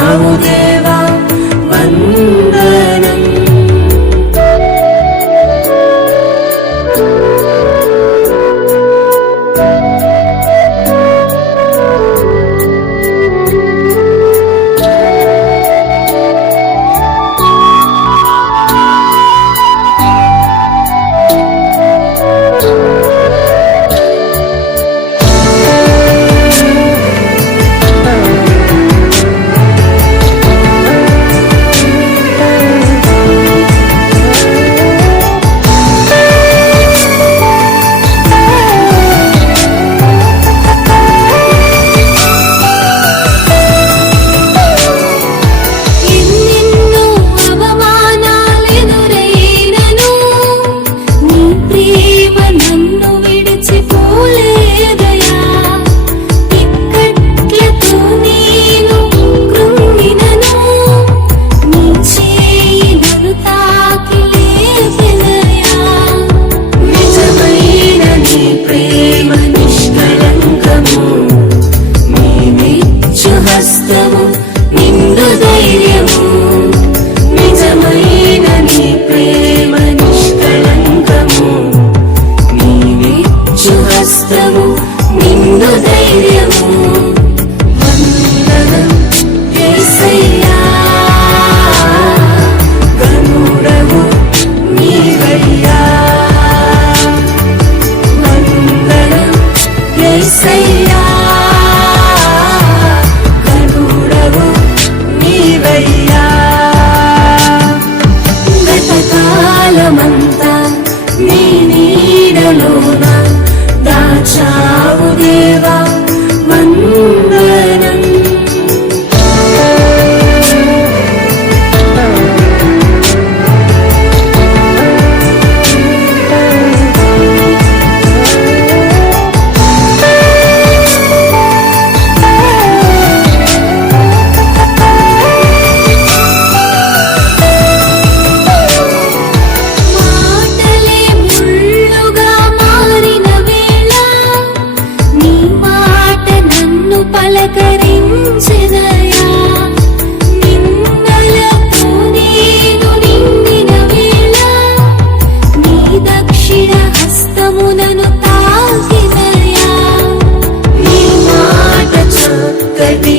在屋顶 ప్రభు నిండు ధైర్యం పలకరించెదయా నిన్నలకు నేను నిండిన వేళ నీ దక్షిణ హస్తమునను తాకిదయా నీ మాట చక్కటి